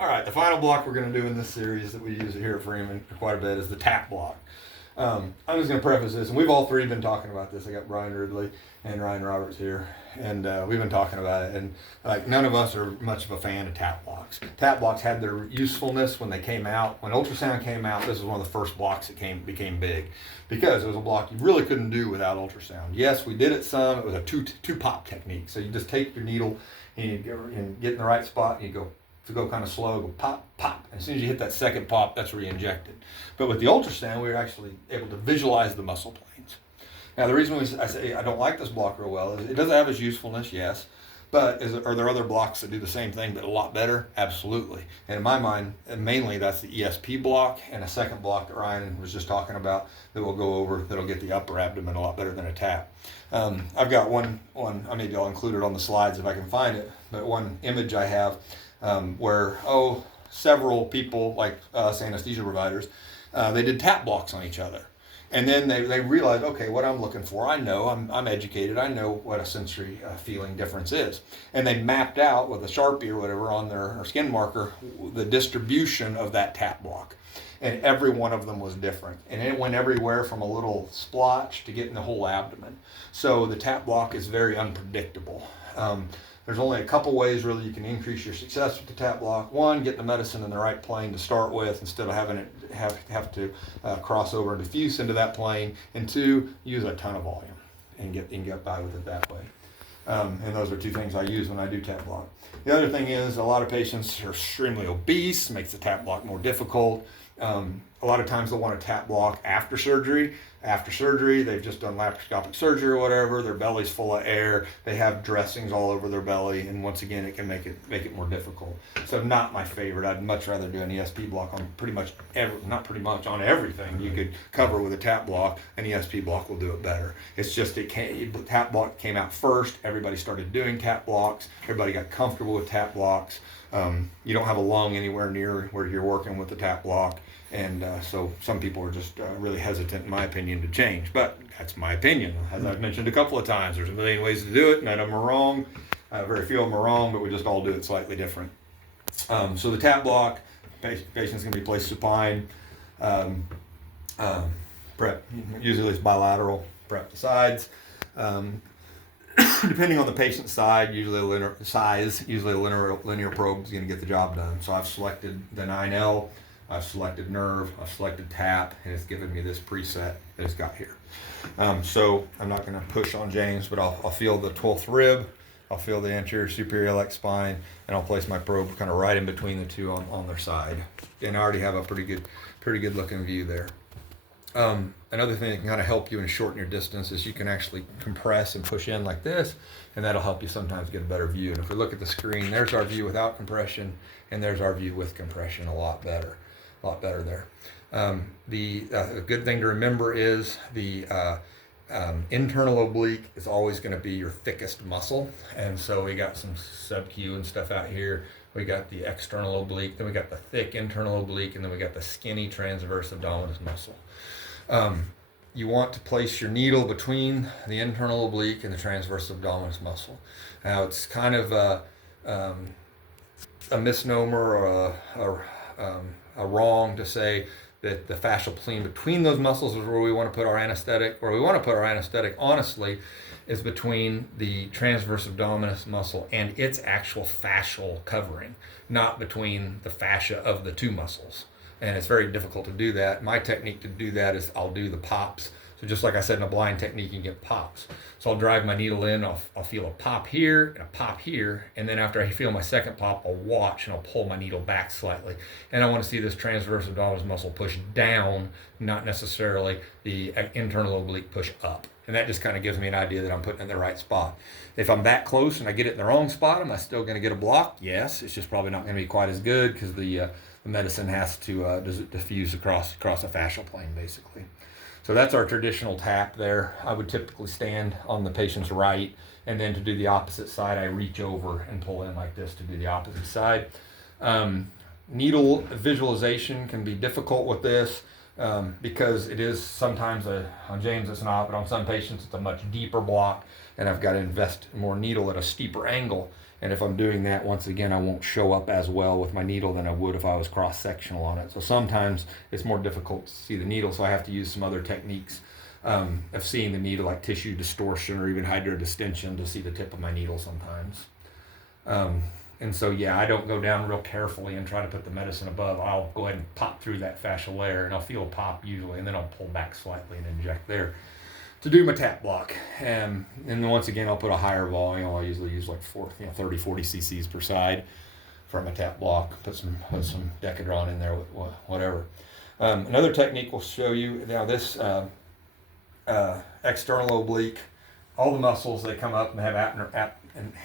All right, the final block we're going to do in this series that we use here at Freeman quite a bit is the tap block. I'm just going to preface this, and we've all three been talking about this. I got Brian Ridley and Ryan Roberts here, and we've been talking about it. And like none of us are much of a fan of tap blocks. Tap blocks had their usefulness when they came out. When ultrasound came out, this was one of the first blocks that became big because it was a block you really couldn't do without ultrasound. Yes, we did it some. It was a two pop technique. So you just take your needle and you get in the right spot, and you go. To go kind of slow, go pop, pop. And as soon as you hit that second pop, that's re-injected. But with the ultrasound, we were actually able to visualize the muscle planes. Now, the reason I say I don't like this block real well is it doesn't have its usefulness, yes. But are there other blocks that do the same thing but a lot better? Absolutely. And in my mind, mainly that's the ESP block and a second block that Ryan was just talking about that we'll go over that'll get the upper abdomen a lot better than a tap. I've got one, maybe I'll include it on the slides if I can find it, but one image I have where several people like us anesthesia providers, they did tap blocks on each other. And then they realized, okay, what I'm looking for, I know, I'm educated, I know what a sensory feeling difference is. And they mapped out with a Sharpie or whatever on their skin marker the distribution of that tap block. And every one of them was different. And it went everywhere from a little splotch to getting the whole abdomen. So the tap block is very unpredictable. There's only a couple ways really you can increase your success with the tap block. One, get the medicine in the right plane to start with instead of having it have to cross over and diffuse into that plane. And two, use a ton of volume and get by with it that way. And those are two things I use when I do tap block. The other thing is a lot of patients are extremely obese, makes the tap block more difficult. A lot of times they'll want a tap block after surgery. After surgery, they've just done laparoscopic surgery or whatever. Their belly's full of air. They have dressings all over their belly, and once again, it can make it more difficult. So not my favorite. I'd much rather do an ESP block on on everything you could cover with a tap block. An ESP block will do it better. It's just tap block came out first. Everybody started doing tap blocks. Everybody got comfortable with tap blocks. You don't have a lung anywhere near where you're working with the tap block. And so some people are just really hesitant, in my opinion, to change. But that's my opinion. As I've mentioned a couple of times, there's a million ways to do it. None of them are wrong. Very few of them are wrong, but we just all do it slightly different. So the tap block, patient's going to be placed supine. Prep, usually it's bilateral, prep the sides. Depending on the patient's side, usually a linear probe is going to get the job done. So I've selected the 9L. I've selected nerve, I've selected tap, and it's given me this preset that it's got here. So I'm not going to push on James, but I'll feel the 12th rib, I'll feel the anterior superior iliac spine, and I'll place my probe kind of right in between the two on their side. And I already have a pretty good looking view there. Another thing that can kind of help you and shorten your distance is you can actually compress and push in like this, and that'll help you sometimes get a better view. And if we look at the screen, there's our view without compression, and there's our view with compression, a lot better there. The good thing to remember is the internal oblique is always going to be your thickest muscle, and so we got some sub-Q and stuff out here. We got the external oblique, then we got the thick internal oblique, and then we got the skinny transverse abdominis muscle. You want to place your needle between the internal oblique and the transverse abdominis muscle. Now it's kind of a misnomer or a wrong to say that the fascial plane between those muscles is where we want to put our anesthetic. Where we want to put our anesthetic, honestly, is between the transverse abdominis muscle and its actual fascial covering, not between the fascia of the two muscles. And it's very difficult to do that. My technique to do that is I'll do the pops. So just like I said in a blind technique, you can get pops. So I'll drive my needle in, I'll feel a pop here and a pop here, and then after I feel my second pop, I'll watch and I'll pull my needle back slightly. And I want to see this transverse abdominis muscle push down, not necessarily the internal oblique push up. And that just kind of gives me an idea that I'm putting it in the right spot. If I'm that close and I get it in the wrong spot, am I still going to get a block? Yes, it's just probably not going to be quite as good because the medicine has to diffuse across a fascial plane, basically. So that's our traditional tap there. I would typically stand on the patient's right, and then to do the opposite side, I reach over and pull in like this to do the opposite side. Needle visualization can be difficult with this because it is sometimes, on James it's not, but on some patients it's a much deeper block, and I've got to invest more needle at a steeper angle. And if I'm doing that, once again, I won't show up as well with my needle than I would if I was cross-sectional on it. So sometimes it's more difficult to see the needle, so I have to use some other techniques of seeing the needle, like tissue distortion or even hydrodistension, to see the tip of my needle sometimes. And so, yeah, I don't go down real carefully and try to put the medicine above. I'll go ahead and pop through that fascial layer, and I'll feel a pop usually, and then I'll pull back slightly and inject there to do my tap block. And then once again, I'll put a higher volume. I'll usually use like 30, 40 cc's per side for my tap block. Put some Decadron in there with whatever. Another technique will show you now this external oblique. All the muscles, they come up and have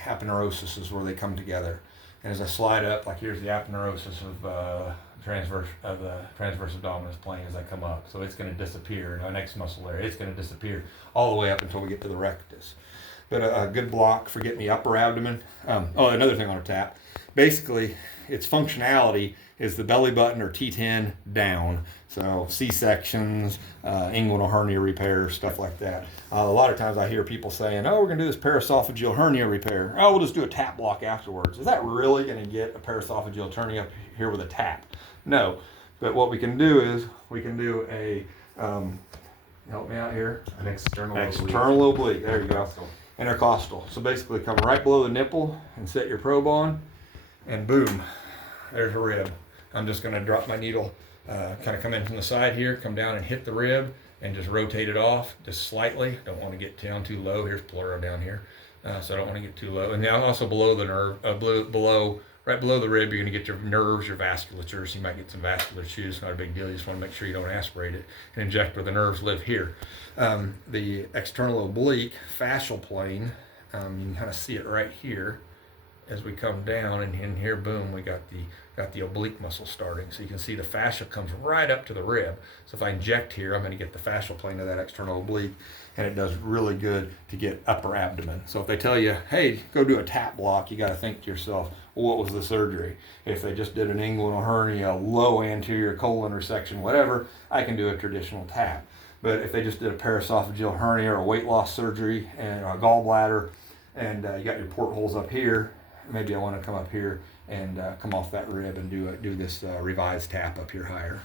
aponeurosis is where they come together. And as I slide up, like here's the aponeurosis of the transverse abdominis plane as I come up. So it's going to disappear. Our next muscle there, it's going to disappear all the way up until we get to the rectus. But a good block for getting the upper abdomen. Another thing on a tap. Basically, its functionality is the belly button or T10 down. So C-sections, inguinal hernia repair, stuff like that. A lot of times I hear people saying, oh, we're going to do this paraesophageal hernia repair. Oh, we'll just do a tap block afterwards. Is that really going to get a paraesophageal hernia up here with a tap? No. But what we can do is we can do a, help me out here. An external oblique. There you go. Intercostal. So basically come right below the nipple and set your probe on, and boom, there's a rib. I'm just going to drop my needle, kind of come in from the side here, come down and hit the rib, and just rotate it off just slightly. Don't want to get down too low. Here's pleura down here, so I don't want to get too low. And now also below the nerve, right below the rib, you're going to get your nerves, your vasculature. So you might get some vascular issues. Not a big deal. You just want to make sure you don't aspirate it and inject where the nerves live here. The external oblique fascial plane, you can kind of see it right here as we come down, and in here, boom, we got the oblique muscle starting. So you can see the fascia comes right up to the rib. So if I inject here, I'm going to get the fascial plane of that external oblique, and it does really good to get upper abdomen. So if they tell you, hey, go do a tap block, you got to think to yourself, well, what was the surgery? If they just did an inguinal hernia, low anterior colon resection, whatever, I can do a traditional tap. But if they just did a paraesophageal hernia or a weight loss surgery and a gallbladder, and you got your portholes up here, maybe I want to come up here and come off that rib and do this revised tap up here higher.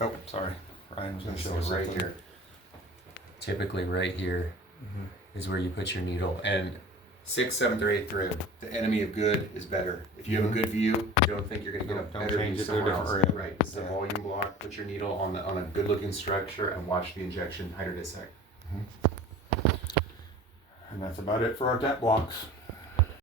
Oh, sorry. Ryan was going to show us right something. here. Typically right here is where you put your needle. And 6th, 7th, or 8th rib. The enemy of good is better. If you have a good view, you don't think you're going to get a better change view it to a somewhere different else. rib. Right. This is a volume block. Put your needle on a good looking structure and watch the injection hydrodissect. And that's about it for our tap blocks.